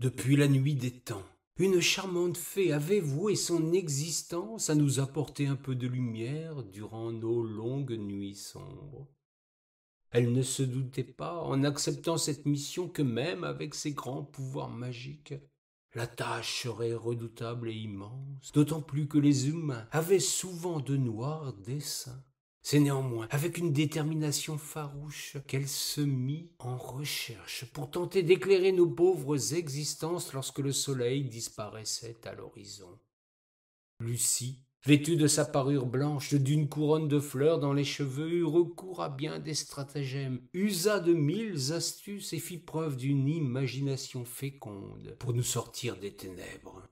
Depuis la nuit des temps, une charmante fée avait voué son existence à nous apporter un peu de lumière durant nos longues nuits sombres. Elle ne se doutait pas, en acceptant cette mission, que même avec ses grands pouvoirs magiques, la tâche serait redoutable et immense, d'autant plus que les humains avaient souvent de noirs desseins. C'est néanmoins avec une détermination farouche qu'elle se mit en recherche pour tenter d'éclairer nos pauvres existences lorsque le soleil disparaissait à l'horizon. Lucie, vêtue de sa parure blanche, d'une couronne de fleurs dans les cheveux, eut recours à bien des stratagèmes, usa de 1000 astuces et fit preuve d'une imagination féconde pour nous sortir des ténèbres.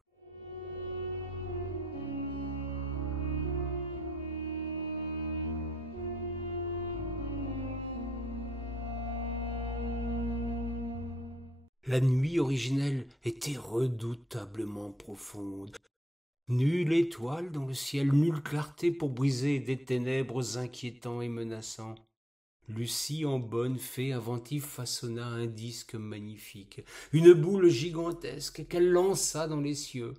La nuit originelle était redoutablement profonde. Nulle étoile dans le ciel, nulle clarté pour briser des ténèbres inquiétants et menaçants. Lucie, en bonne fée inventive, façonna un disque magnifique, une boule gigantesque qu'elle lança dans les cieux.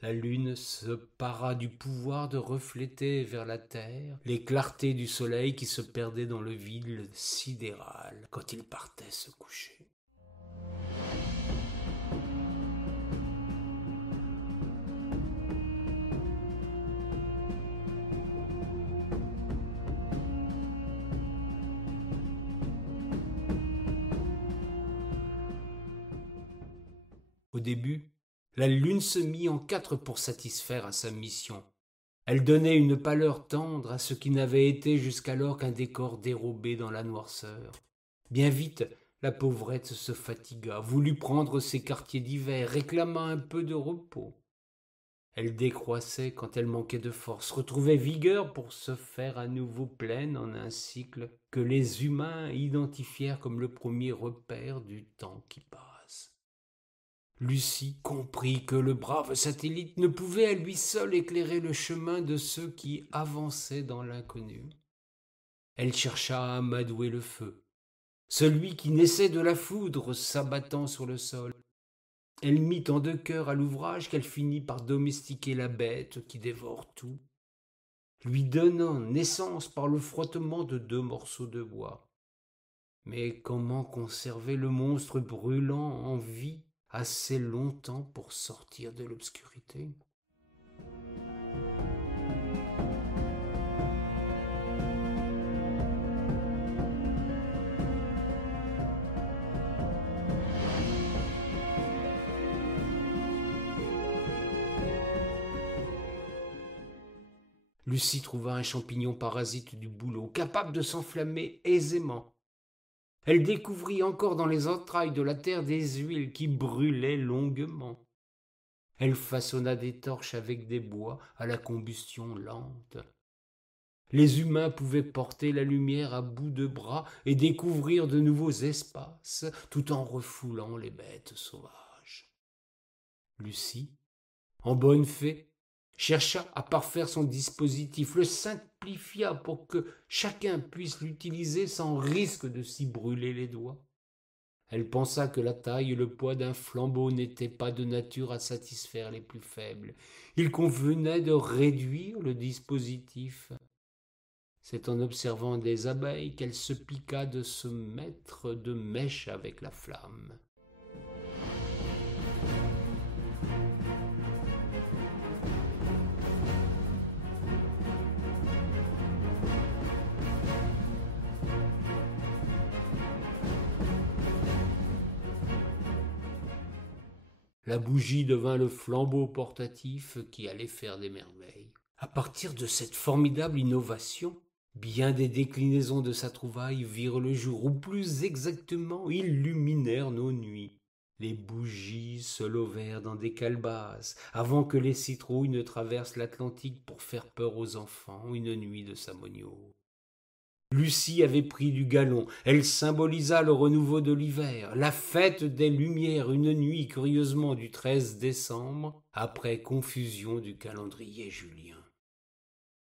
La lune se para du pouvoir de refléter vers la terre les clartés du soleil qui se perdaient dans le vide sidéral quand il partait se coucher. Au début, la lune se mit en quatre pour satisfaire à sa mission. Elle donnait une pâleur tendre à ce qui n'avait été jusqu'alors qu'un décor dérobé dans la noirceur. Bien vite, la pauvrette se fatigua, voulut prendre ses quartiers d'hiver, réclama un peu de repos. Elle décroissait quand elle manquait de force, retrouvait vigueur pour se faire à nouveau pleine en un cycle que les humains identifièrent comme le premier repère du temps qui passe. Lucie comprit que le brave satellite ne pouvait à lui seul éclairer le chemin de ceux qui avançaient dans l'inconnu. Elle chercha à amadouer le feu, celui qui naissait de la foudre s'abattant sur le sol. Elle mit tant de cœur à l'ouvrage qu'elle finit par domestiquer la bête qui dévore tout, lui donnant naissance par le frottement de 2 morceaux de bois. Mais comment conserver le monstre brûlant en vie assez longtemps pour sortir de l'obscurité? Lucie trouva un champignon parasite du bouleau, capable de s'enflammer aisément. Elle découvrit encore dans les entrailles de la terre des huiles qui brûlaient longuement. Elle façonna des torches avec des bois à la combustion lente. Les humains pouvaient porter la lumière à bout de bras et découvrir de nouveaux espaces, tout en refoulant les bêtes sauvages. Lucie, en bonne fée, chercha à parfaire son dispositif, le simplifia pour que chacun puisse l'utiliser sans risque de s'y brûler les doigts. Elle pensa que la taille et le poids d'un flambeau n'étaient pas de nature à satisfaire les plus faibles. Il convenait de réduire le dispositif. C'est en observant des abeilles qu'elle se piqua de se mettre de mèche avec la flamme. La bougie devint le flambeau portatif qui allait faire des merveilles. À partir de cette formidable innovation, bien des déclinaisons de sa trouvaille virent le jour, ou plus exactement illuminèrent nos nuits. Les bougies se levèrent dans des calebasses, avant que les citrouilles ne traversent l'Atlantique pour faire peur aux enfants une nuit de Samonio. Lucie avait pris du galon, elle symbolisa le renouveau de l'hiver, la fête des Lumières, une nuit curieusement du 13 décembre, après confusion du calendrier julien.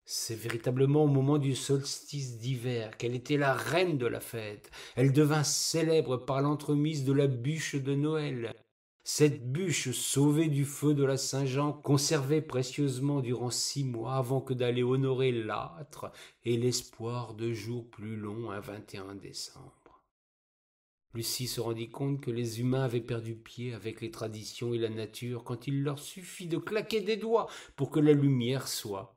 C'est véritablement au moment du solstice d'hiver qu'elle était la reine de la fête. Elle devint célèbre par l'entremise de la bûche de Noël. Cette bûche sauvée du feu de la Saint-Jean, conservée précieusement durant 6 mois avant que d'aller honorer l'âtre et l'espoir de jours plus longs un 21 décembre. Lucie se rendit compte que les humains avaient perdu pied avec les traditions et la nature quand il leur suffit de claquer des doigts pour que la lumière soit.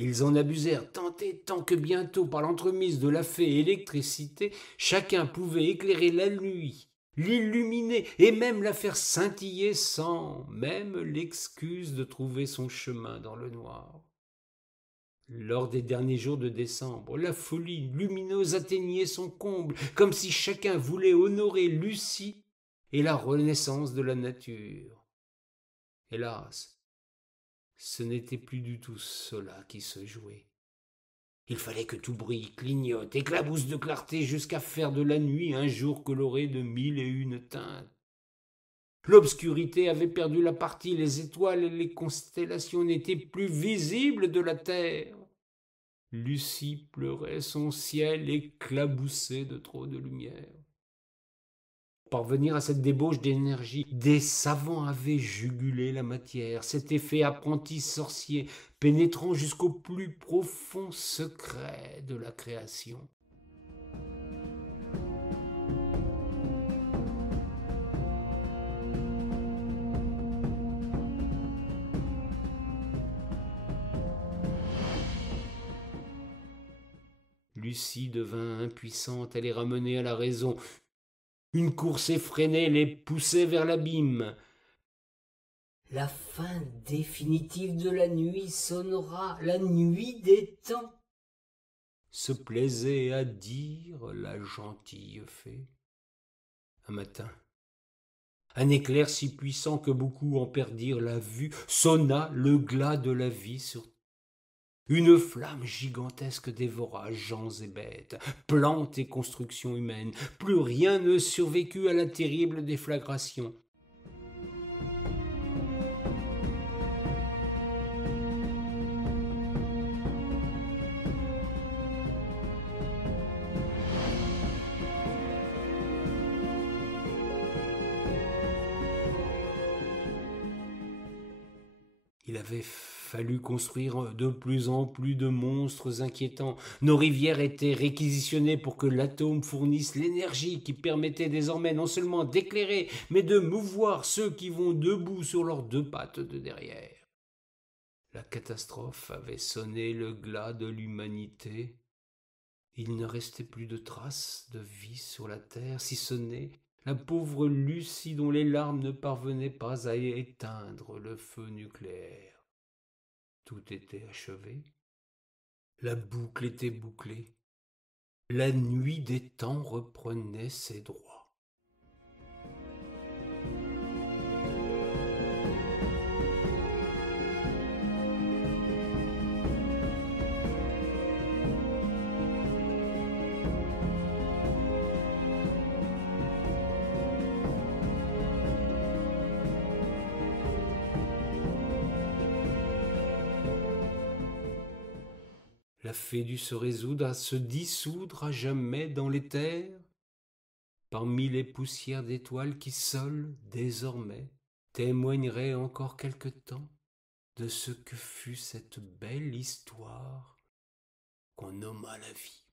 Ils en abusèrent tant que bientôt, par l'entremise de la fée électricité, chacun pouvait éclairer la nuit, l'illuminer et même la faire scintiller sans même l'excuse de trouver son chemin dans le noir. Lors des derniers jours de décembre, la folie lumineuse atteignait son comble, comme si chacun voulait honorer Lucie et la renaissance de la nature. Hélas, ce n'était plus du tout cela qui se jouait. Il fallait que tout brille, clignote, éclabousse de clarté jusqu'à faire de la nuit un jour coloré de 1001 teintes. L'obscurité avait perdu la partie, les étoiles et les constellations n'étaient plus visibles de la terre. Lucie pleurait, son ciel éclaboussé de trop de lumière. Pour parvenir à cette débauche d'énergie, des savants avaient jugulé la matière, s'étaient fait apprentis sorciers, pénétrant jusqu'au plus profond secret de la création. Lucie devint impuissante à les ramener à la raison. Une course effrénée les poussait vers l'abîme. La fin définitive de la nuit sonnera, la nuit des temps, se plaisait à dire la gentille fée. Un matin, un éclair si puissant que beaucoup en perdirent la vue sonna le glas de la vie sur terre. Une flamme gigantesque dévora gens et bêtes, plantes et constructions humaines. Plus rien ne survécut à la terrible déflagration. Il avait fallu construire de plus en plus de monstres inquiétants. Nos rivières étaient réquisitionnées pour que l'atome fournisse l'énergie qui permettait désormais non seulement d'éclairer, mais de mouvoir ceux qui vont debout sur leurs 2 pattes de derrière. La catastrophe avait sonné le glas de l'humanité. Il ne restait plus de traces de vie sur la terre, si ce n'est la pauvre Lucie dont les larmes ne parvenaient pas à éteindre le feu nucléaire. Tout était achevé. La boucle était bouclée. La nuit des temps reprenait ses droits. La fée dut se résoudre à se dissoudre à jamais dans l'éther, parmi les poussières d'étoiles qui seules, désormais, témoigneraient encore quelque temps de ce que fut cette belle histoire qu'on nomma la vie.